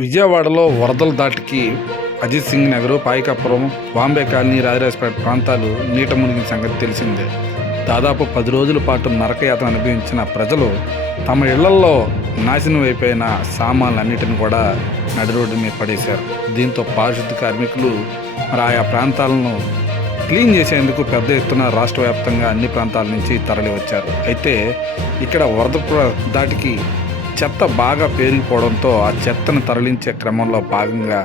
విజయవాడలో వరదల దాటికి అజిత్ సింగ్ నగర్, పాయికాపురం, బాంబే కాలనీ, రాజరాజపేట ప్రాంతాలు నీట మునిగిన సంగతి తెలిసిందే. దాదాపు 10 రోజుల పాటు నరకయాతన అనుభవించిన ప్రజలు తమ ఇళ్లల్లో నాశనం అయిపోయిన సామాన్లన్నిటిని కూడా నడి రోడ్డు మీద పడేశారు. దీంతో పారిశుద్ధ కార్మికులు మరి ఆయా ప్రాంతాలను క్లీన్ చేసేందుకు పెద్ద ఎత్తున రాష్ట్ర వ్యాప్తంగా అన్ని ప్రాంతాల నుంచి తరలి వచ్చారు. అయితే ఇక్కడ వరద దాటికి చెత్త బాగా పేరుకుపోవడంతో ఆ చెత్తను తరలించే క్రమంలో భాగంగా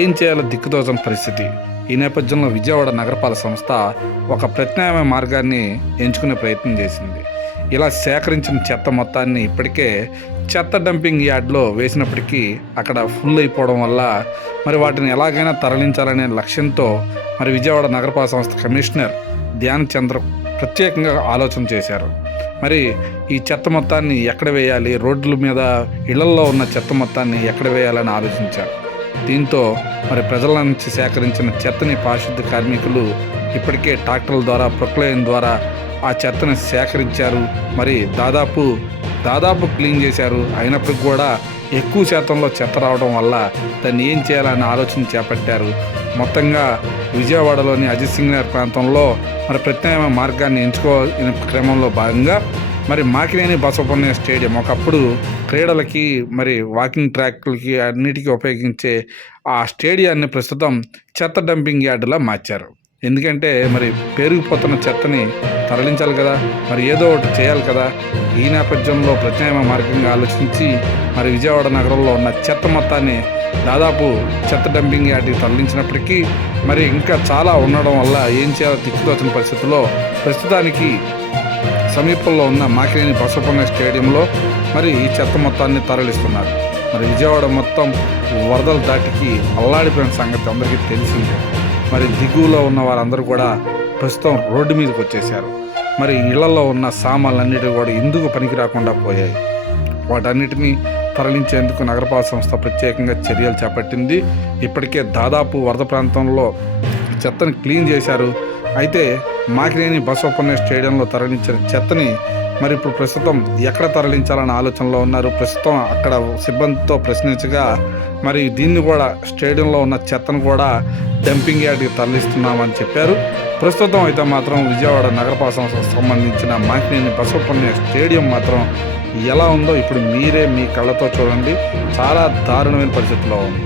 ఏం చేయాలో దిక్కుతోచని పరిస్థితి. ఈ నేపథ్యంలో విజయవాడ నగరపాలక సంస్థ ఒక ప్రత్యామ్నాయ మార్గాన్ని ఎంచుకునే ప్రయత్నం చేసింది. ఇలా సేకరించిన చెత్త మొత్తాన్ని ఇప్పటికే చెత్త డంపింగ్ యార్డ్లో వేసినప్పటికీ అక్కడ ఫుల్ అయిపోవడం వల్ల మరి వాటిని ఎలాగైనా తరలించాలనే లక్ష్యంతో మరి విజయవాడ నగరపాలక సంస్థ కమిషనర్ ధ్యాన్ చంద్ర ప్రత్యేకంగా ఆలోచన చేశారు. మరి ఈ చెత్త మొత్తాన్ని ఎక్కడ వేయాలి, రోడ్ల మీద ఇళ్లల్లో ఉన్న చెత్త మొత్తాన్ని ఎక్కడ వేయాలని ఆలోచించారు. దీంతో మరి ప్రజల నుంచి సేకరించిన చెత్తని పారిశుద్ధ కార్మికులు ఇప్పటికే ట్రాక్టర్ల ద్వారా, ప్రొక్లైన్ ద్వారా ఆ చెత్తని సేకరించారు. మరి దాదాపు క్లీన్ చేశారు. అయినప్పటికీ కూడా ఎక్కువ శాతంలో చెత్త రావడం వల్ల దాన్ని ఏం చేయాలని ఆలోచన చేపట్టారు. మొత్తంగా విజయవాడలోని అజిత్ సింగ్ నగర్ ప్రాంతంలో మరి ప్రత్యామ్నాయ మార్గాన్ని ఎంచుకోవాల్సిన క్రమంలో భాగంగా మరి మాకినేని బసవపున్నయ్య స్టేడియం ఒకప్పుడు క్రీడలకి మరి వాకింగ్ ట్రాక్లకి అన్నిటికీ ఉపయోగించే ఆ స్టేడియాన్ని ప్రస్తుతం చెత్త డంపింగ్ యార్డులా మార్చారు. ఎందుకంటే మరి పెరిగిపోతున్న చెత్తని తరలించాలి కదా, మరి ఏదో ఒకటి చేయాలి కదా. ఈ నేపథ్యంలో ప్రత్యామ్నాయ మార్గంగా ఆలోచించి మరి విజయవాడ నగరంలో ఉన్న చెత్త మొత్తాన్ని దాదాపు చెత్త డంపింగ్ యార్డ్కి తరలించినప్పటికీ మరి ఇంకా చాలా ఉండడం వల్ల ఏం చేయాలో దిక్కుతోచని పరిస్థితుల్లో ప్రస్తుతానికి సమీపంలో ఉన్న మాకినేని బసవపున్నయ్య స్టేడియంలో మరి ఈ చెత్త మొత్తాన్ని తరలిస్తున్నారు. మరి విజయవాడ మొత్తం వరదల దాటికి అల్లాడిపోయిన సంగతి అందరికీ తెలిసిందే. మరి దిగువలో ఉన్న వారందరూ కూడా ప్రస్తుతం రోడ్డు మీదకి వచ్చేసారు. మరి ఇళ్లలో ఉన్న సామాన్లన్నిటి కూడా ఎందుకు పనికి రాకుండా పోయాయి. వాటన్నిటినీ తరలించేందుకు నగరపాలక సంస్థ ప్రత్యేకంగా చర్యలు చేపట్టింది. ఇప్పటికే దాదాపు వరద ప్రాంతంలో చెత్తని క్లీన్ చేశారు. అయితే మాకినేని బసవపున్నయ్య స్టేడియంలో తరలించిన చెత్తని మరి ఇప్పుడు ప్రస్తుతం ఎక్కడ తరలించాలన్న ఆలోచనలో ఉన్నారు. ప్రస్తుతం అక్కడ సిబ్బందితో ప్రశ్నించగా మరి దీన్ని కూడా స్టేడియంలో ఉన్న చెత్తను కూడా డంపింగ్ యార్డ్కి తరలిస్తున్నామని చెప్పారు. ప్రస్తుతం అయితే మాత్రం విజయవాడ నగరపాలక సంస్థకు సంబంధించిన మాకినేని బసవపున్నయ్య స్టేడియం మాత్రం ఎలా ఉందో ఇప్పుడు మీరే మీ కళ్ళతో చూడండి. చాలా దారుణమైన పరిస్థితిలో ఉంది.